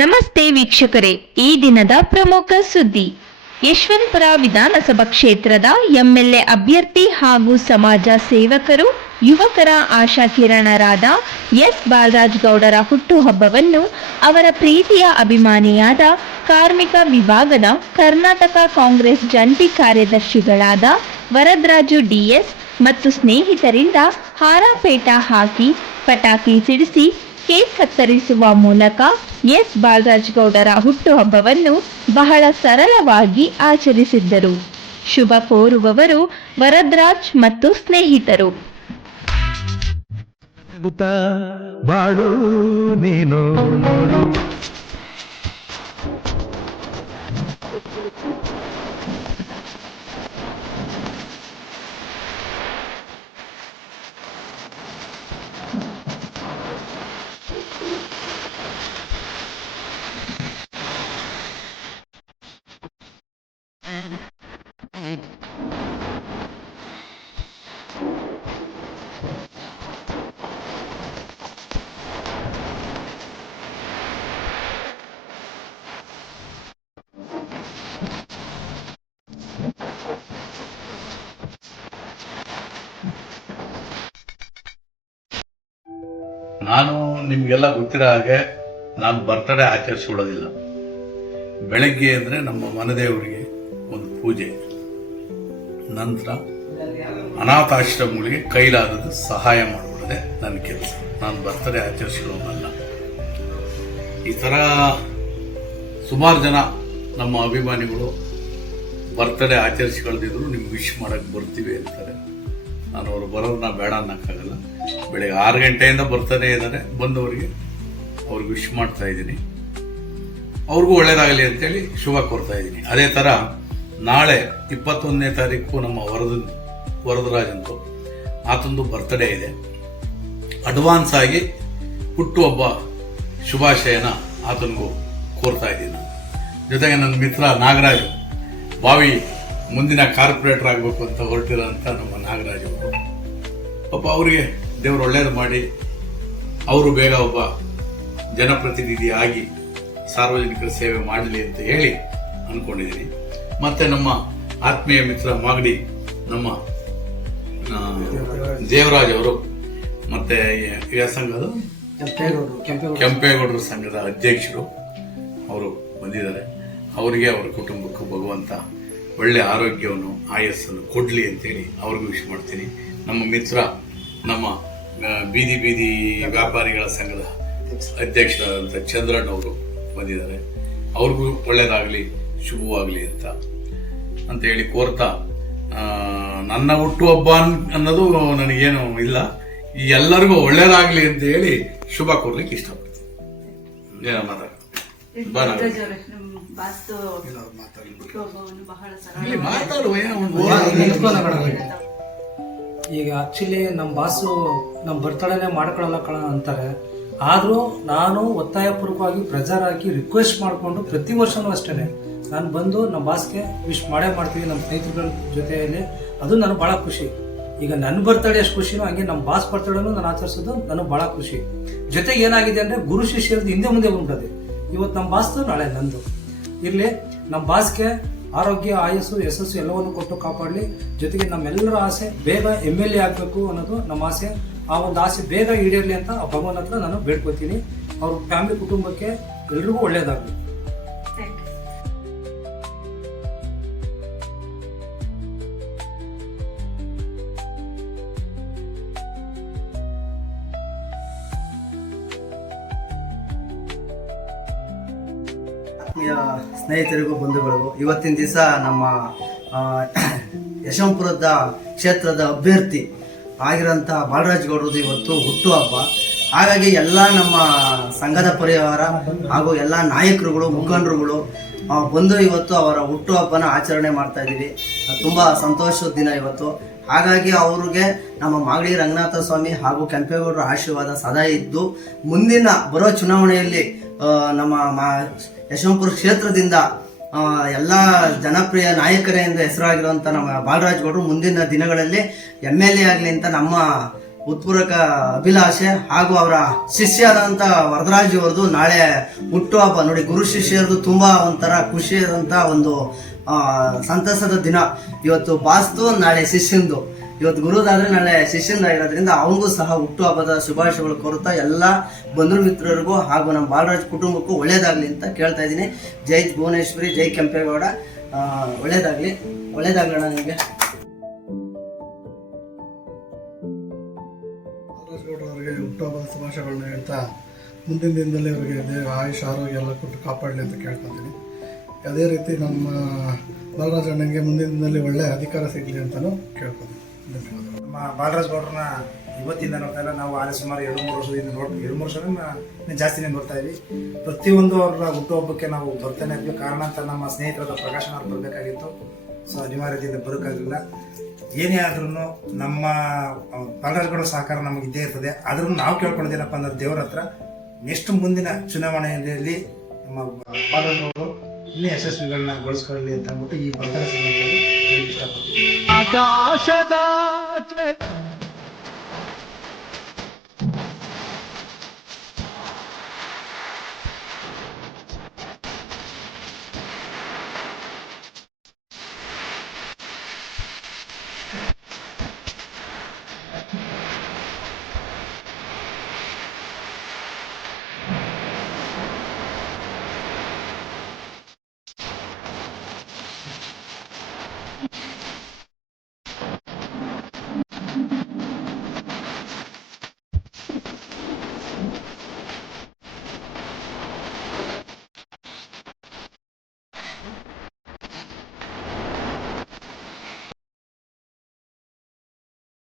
ನಮಸ್ತೆ ವೀಕ್ಷಕರೇ, ಈ ದಿನದ ಪ್ರಮುಖ ಸುದ್ದಿ. ಯಶವಂತಪುರ ವಿಧಾನಸಭಾ ಕ್ಷೇತ್ರದ ಎಂಎಲ್ಎ ಅಭ್ಯರ್ಥಿ ಹಾಗೂ ಸಮಾಜ ಸೇವಕರು, ಯುವಕರ ಆಶಾ ಕಿರಣರಾದ ಎಸ್. ಬಾಲರಾಜ್ ಗೌಡರ ಹುಟ್ಟುಹಬ್ಬವನ್ನು ಅವರ ಪ್ರೀತಿಯ ಅಭಿಮಾನಿಯಾದ ಕಾರ್ಮಿಕ ವಿಭಾಗದ ಕರ್ನಾಟಕ ಕಾಂಗ್ರೆಸ್ ಜಂಟಿ ಕಾರ್ಯದರ್ಶಿಗಳಾದ ವರದ್ರಾಜು ಡಿಎಸ್ ಮತ್ತು ಸ್ನೇಹಿತರಿಂದ ಹಾರಾಪೇಟ ಹಾಕಿ ಪಟಾಕಿ ಸಿಡಿಸಿ ಕೇಕ್ ಕತ್ತರಿಸುವ ಮೂಲಕ ಎಸ್. ಬಾಲರಾಜ್ ಗೌಡರ ಹುಟ್ಟುಹಬ್ಬವನ್ನು ಬಹಳ ಸರಳವಾಗಿ ಆಚರಿಸಿದ್ದರು. ಶುಭ ಕೋರುವವರು ವರದ್ರಾಜ್ ಮತ್ತು ಸ್ನೇಹಿತರು. ಬಾಳು ನೀನು. ನಾನು ನಿಮಗೆಲ್ಲ ಗೊತ್ತಿರೋ ಹಾಗೆ ನಾನು ಬರ್ತಡೇ ಆಚರಿಸ್ಕೊಳ್ಳೋದಿಲ್ಲ ಬೆಳಗ್ಗೆ ಅಂದರೆ ನಮ್ಮ ಮನದೇವರಿಗೆ ಒಂದು ಪೂಜೆ. ನಂತರ ಅನಾಥಾಶ್ರಮಗಳಿಗೆ ಕೈಲಾದದ್ದು ಸಹಾಯ ಮಾಡಿಬಿಡದೆ ನನ್ನ ಕೆಲಸ. ನಾನು ಬರ್ತಡೇ ಆಚರಿಸಿಕೊಳ್ಳೋದಲ್ಲ ಈ ಥರ ಸುಮಾರು ಜನ ನಮ್ಮ ಅಭಿಮಾನಿಗಳು ಬರ್ತಡೇ ಆಚರಿಸ್ಕೊಳ್ದಿದ್ರು ನಿಮ್ಗೆ ವಿಶ್ ಮಾಡಕ್ಕೆ ಬರ್ತೀವಿ ಅಂತಾರೆ. ನಾನು ಅವರು ಬರೋದನ್ನ ಬೇಡ ಅನ್ನೋಕ್ಕಾಗಲ್ಲ. ಬೆಳಗ್ಗೆ ಆರು ಗಂಟೆಯಿಂದ ಬರ್ತಾನೆ ಇದ್ದಾರೆ. ಬಂದವರಿಗೆ ಅವ್ರಿಗೆ ವಿಶ್ ಮಾಡ್ತಾ ಇದ್ದೀನಿ. ಅವ್ರಿಗೂ ಒಳ್ಳೇದಾಗಲಿ ಅಂತೇಳಿ ಶುಭ ಕೋರ್ತಾ ಇದ್ದೀನಿ. ಅದೇ ಥರ ನಾಳೆ ಇಪ್ಪತ್ತೊಂದನೇ ತಾರೀಕು ನಮ್ಮ ವರದ ವರದರಾಜಂದು ಆತಂದು ಬರ್ತ್ಡೇ ಇದೆ. ಅಡ್ವಾನ್ಸ್ ಆಗಿ ಹುಟ್ಟುಹಬ್ಬ ಶುಭಾಶಯನ ಆತನಿಗೂ ಕೋರ್ತಾ ಇದ್ದೀನಿ ಜೊತೆಗೆ ನನ್ನ ಮಿತ್ರ ನಾಗರಾಜ್, ಬಾವಿ ಮುಂದಿನ ಕಾರ್ಪೊರೇಟರ್ ಆಗಬೇಕು ಅಂತ ಹೊರಟಿರೋಂಥ ನಮ್ಮ ನಾಗರಾಜ್ ಅವರು. ಪಾಪ ಅವರಿಗೆ ದೇವರು ಒಳ್ಳೇದು ಮಾಡಿ ಅವರು ಬೇಗ ಒಬ್ಬ ಜನಪ್ರತಿನಿಧಿ ಆಗಿ ಸಾರ್ವಜನಿಕರ ಸೇವೆ ಮಾಡಲಿ ಅಂತ ಹೇಳಿ ಅಂದ್ಕೊಂಡಿದ್ದೀನಿ ಮತ್ತೆ ನಮ್ಮ ಆತ್ಮೀಯ ಮಿತ್ರ ಮಾಗಡಿ ನಮ್ಮ ದೇವರಾಜ್ ಅವರು ಮತ್ತೆ ಸಂಘದ ಕೆಂಪೇಗೌಡರ ಸಂಘದ ಅಧ್ಯಕ್ಷರು ಅವರು ಬಂದಿದ್ದಾರೆ. ಅವರಿಗೆ ಅವರ ಕುಟುಂಬಕ್ಕೂ ಭಗವಂತ ಒಳ್ಳೆ ಆರೋಗ್ಯವನ್ನು ಆಯಸ್ಸನ್ನು ಕೊಡ್ಲಿ ಅಂತೇಳಿ ಅವ್ರಿಗೂ ವಿಶ್ ಮಾಡ್ತೀನಿ. ನಮ್ಮ ಮಿತ್ರ ನಮ್ಮ ಬೀದಿ ಬೀದಿ ವ್ಯಾಪಾರಿಗಳ ಸಂಘದ ಅಧ್ಯಕ್ಷರಾದಂಥ ಚಂದ್ರಣ್ಣ ಅವರು ಬಂದಿದ್ದಾರೆ. ಅವ್ರಿಗೂ ಒಳ್ಳೆಯದಾಗ್ಲಿ ಶುಭವಾಗಲಿ ಅಂತ. ಅಂತ ಹೇಳಿ ಕೋರ್ತಾ ನನ್ನ ಹುಟ್ಟುಹಬ್ಬ ಅನ್- ಅನ್ನೋದು ನನಗೇನು ಇಲ್ಲ. ಈ ಎಲ್ಲರಿಗೂ ಒಳ್ಳೇದಾಗ್ಲಿ ಅಂತ ಹೇಳಿ ಶುಭ ಕೋರ್ಲಿಕ್ಕೆ ಇಷ್ಟಪಡ್ತೀನಿ. ಏನೋ ಬಹಳ ಸರಳ. ಈಗ ಆಕ್ಚುಲಿ ನಮ್ಮ ಬಾಸು ನಮ್ಮ ಬರ್ತಡೇನೆ ಮಾಡ್ಕೊಳ್ಳಲ್ಲ ಕಣ ಅಂತಾರೆ. ಆದರೂ ನಾನು ಒತ್ತಾಯಪೂರ್ವಕವಾಗಿ ಪ್ರೆಜರ್ ಹಾಕಿ ರಿಕ್ವೆಸ್ಟ್ ಮಾಡಿಕೊಂಡು ಪ್ರತಿ ವರ್ಷನೂ ಅಷ್ಟೇ ನಾನು ಬಂದು ನಮ್ಮ ಬಾಸ್ಗೆ ವಿಶ್ ಮಾಡೇ ಮಾಡ್ತೀವಿ ನಮ್ಮ ಸ್ನೇಹಿತರುಗಳ ಜೊತೆಯಲ್ಲಿ. ಅದು ನನಗೆ ಭಾಳ ಖುಷಿ. ಈಗ ನನ್ನ ಬರ್ತಡೇ ಅಷ್ಟು ಖುಷಿನೂ ಹಂಗೆ ನಮ್ಮ ಬಾಸ್ ಬರ್ತಡೇನು ನಾನು ಆಚರಿಸೋದು ನನಗೆ ಭಾಳ ಖುಷಿ. ಜೊತೆಗೆ ಏನಾಗಿದೆ ಅಂದರೆ ಗುರು ಶಿಷ್ಯರದ್ದು ಹಿಂದೆ ಮುಂದೆ ಉಂಟದೆ. ಇವತ್ತು ನಮ್ಮ ಬಾಸ್ದು ನಾಳೆ ನಂದು. ಇರಲಿ ನಮ್ಮ ಬಾಸ್ಗೆ ಆರೋಗ್ಯ, ಆಯಸ್ಸು, ಯಶಸ್ಸು ಎಲ್ಲವನ್ನು ಕೊಟ್ಟು ಕಾಪಾಡಲಿ. ಜೊತೆಗೆ ನಮ್ಮೆಲ್ಲರ ಆಸೆ, ಬೇಗ ಎಂ ಎಲ್ ಎ ಆಗಬೇಕು ಅನ್ನೋದು ನಮ್ಮ ಆಸೆ. ಆ ಒಂದು ಆಸೆ ಬೇಗ ಈಡೇರಲಿ ಅಂತ ಆ ಭಗವಾನ್ ಹತ್ರ ನಾನು ಬೇಡ್ಕೊತೀನಿ ಅವ್ರ ಫ್ಯಾಮಿಲಿ ಕುಟುಂಬಕ್ಕೆ ಎಲ್ರಿಗೂ ಒಳ್ಳೇದಾಗಲಿ. ಆತ್ಮೀಯ ಸ್ನೇಹಿತರಿಗೂ ಬಂಧುಗಳಿಗೂ ಇವತ್ತಿನ ದಿವಸ ನಮ್ಮ ಯಶವಂಪುರದ ಕ್ಷೇತ್ರದ ಅಭ್ಯರ್ಥಿ ಆಗಿರೋಂಥ ಬಾಲರಾಜ್ ಗೌಡ್ರದ್ದು ಇವತ್ತು ಹುಟ್ಟುಹಬ್ಬ ಹಾಗಾಗಿ ಎಲ್ಲ ನಮ್ಮ ಸಂಘದ ಪರಿವಾರ ಹಾಗೂ ಎಲ್ಲ ನಾಯಕರುಗಳು, ಮುಖಂಡರುಗಳು ಬಂದು ಇವತ್ತು ಅವರ ಹುಟ್ಟುಹಬ್ಬನ ಆಚರಣೆ ಮಾಡ್ತಾ ಇದ್ದೀವಿ. ತುಂಬ ಸಂತೋಷದ ದಿನ ಇವತ್ತು. ಹಾಗಾಗಿ ಅವ್ರಿಗೆ ನಮ್ಮ ಮಾಗಡಿ ರಂಗನಾಥ ಸ್ವಾಮಿ ಹಾಗೂ ಕೆಂಪೇಗೌಡರ ಆಶೀರ್ವಾದ ಸದಾ ಇದ್ದು, ಮುಂದಿನ ಬರೋ ಚುನಾವಣೆಯಲ್ಲಿ ನಮ್ಮ ಮಾ ಯಶವಂತಪುರ ಕ್ಷೇತ್ರದಿಂದ ಎಲ್ಲ ಜನಪ್ರಿಯ ನಾಯಕರಿಂದ ಹೆಸರಾಗಿರುವಂಥ ನಮ್ಮ ಬಾಲರಾಜ್ ಗೌಡರು ಮುಂದಿನ ದಿನಗಳಲ್ಲಿ ಎಂ ಎಲ್ ಎ ಆಗಲಿ ಅಂತ ನಮ್ಮ ಉತ್ಪೂರಕ ಅಭಿಲಾಷೆ ಹಾಗೂ ಅವರ ಶಿಷ್ಯಾದಂಥ ವರದರಾಜ್ ಅವರದು ನಾಳೆ ಹುಟ್ಟುಹಬ್ಬ ನೋಡಿ, ಗುರು ಶಿಷ್ಯರದು ತುಂಬ ಒಂಥರ ಖುಷಿಯಾದಂಥ ಒಂದು ಸಂತಸದ ದಿನ. ಇವತ್ತು ಬಾಸ್ತು ನಾಳೆ ಶಿಷ್ಯಂದು. ಇವತ್ತು ಗುರುದಾದ್ರೆ ನಾಳೆ ಶಿಷ್ಯಂದಾಗಿರೋದ್ರಿಂದ ಅವನಿಗೂ ಸಹ ಹುಟ್ಟುಹಬ್ಬದ ಶುಭಾಶಯಗಳು ಕೋರುತ್ತಾ ಎಲ್ಲ ಬಂಧು ಮಿತ್ರರಿಗೂ ಹಾಗೂ ನಮ್ಮ ಬಾಲರಾಜ್ ಕುಟುಂಬಕ್ಕೂ ಒಳ್ಳೇದಾಗಲಿ ಅಂತ ಕೇಳ್ತಾ ಇದ್ದೀನಿ. ಜೈ ಭುವನೇಶ್ವರಿ, ಜೈ ಕೆಂಪೇಗೌಡ. ಒಳ್ಳೇದಾಗಲಿ. ಒಳ್ಳೇದಾಗ್ಲಣ್ಣ ನಿಮಗೆ. ಶುಭಾಶಯಗಳನ್ನ ಹೇಳ್ತಾ ಮುಂದಿನ ದಿನದಲ್ಲಿ ಅವರಿಗೆ ದೇವ ಆಯುಷ್, ಆರೋಗ್ಯ ಎಲ್ಲ ಕೊಟ್ಟು ಕಾಪಾಡಲಿ ಅಂತ ಕೇಳ್ಕೊತೀನಿ ಅದೇ ರೀತಿ ನಮ್ಮ ಬಾಲರಾಜ್ ಅಣ್ಣಂಗೆ ಮುಂದಿನ ದಿನದಲ್ಲಿ ಒಳ್ಳೆಯ ಅಧಿಕಾರ ಸಿಗಲಿ ಅಂತಲೂ ಕೇಳ್ಕೊಂಡು ನಮ್ಮ ಬಾಲರಾಜ್ ಗೌಡ್ರನ್ನ ಇವತ್ತಿಂದ ನೋಡ್ತಾ ಇಲ್ಲ. ನಾವು ಆಲೆ ಸುಮಾರು ಎರಡು ಮೂರು ವರ್ಷದಿಂದ ನೋಡಿ ಎರಡು ಮೂರು ವರ್ಷದಿಂದ ಜಾಸ್ತಿನೇ ಬರ್ತಾ ಇದ್ವಿ. ಪ್ರತಿಯೊಂದು ಅವರ ಹುಟ್ಟುಹಬ್ಬಕ್ಕೆ ನಾವು ಬರ್ತಾನೆ ಇದ್ವಿ. ಕಾರಣ ಅಂತ ನಮ್ಮ ಸ್ನೇಹಿತರಾದ ಪ್ರಕಾಶ್ ಅವ್ರು ಬರಬೇಕಾಗಿತ್ತು. ಸೊ, ಅನಿವಾರ್ಯತೆಯಿಂದ ಬರೋಕ್ಕಾಗಲಿಲ್ಲ. ಏನೇ ಆದ್ರೂ ನಮ್ಮ ಬಾಲರಾಜ್ಗಳ ಸಹಕಾರ ನಮಗೆ ಇದ್ದೇ ಇರ್ತದೆ. ಆದ್ರೂ ನಾವು ಕೇಳ್ಕೊಳ್ಳೋದೇನಪ್ಪ ಅಂದ್ರೆ ದೇವರ ಹತ್ರ ನೆಕ್ಸ್ಟ್ ಮುಂದಿನ ಚುನಾವಣೆಯಲ್ಲಿ ನಮ್ಮ ಬಾಲರಾಜ್ ಗೌಡರು ಇನ್ನೂ ಯಶಸ್ವಿಗಳನ್ನ ಗೊಳಿಸ್ಕೊಳ್ಳಿ ಅಂತ ಅಂದ್ಬಿಟ್ಟು ಈ ಬರ್ತಾರೆ ಇಷ್ಟಪಡ್ತೀನಿ. ಆಕಾಶದ